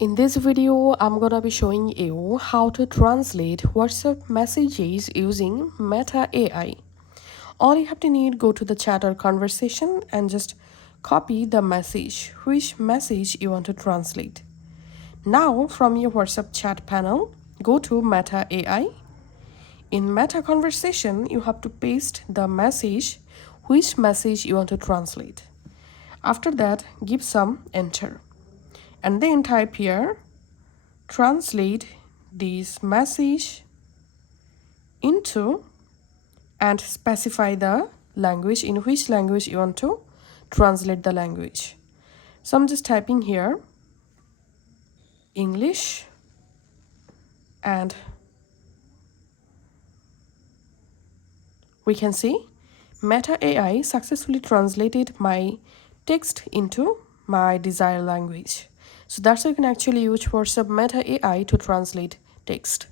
In this video, I'm gonna be showing you how to translate WhatsApp messages using Meta AI. All you have to need, go to the chat or conversation and just copy the message, which message you want to translate. Now, from your WhatsApp chat panel, go to Meta AI. In Meta conversation, you have to paste the message, which message you want to translate. After that, give some enter. And then type here translate this message into and specify the language, in which language you want to translate the language. So I'm just typing here English, and we can see Meta AI successfully translated my text into my desired language. So that's how you can actually use WhatsApp Meta AI to translate text.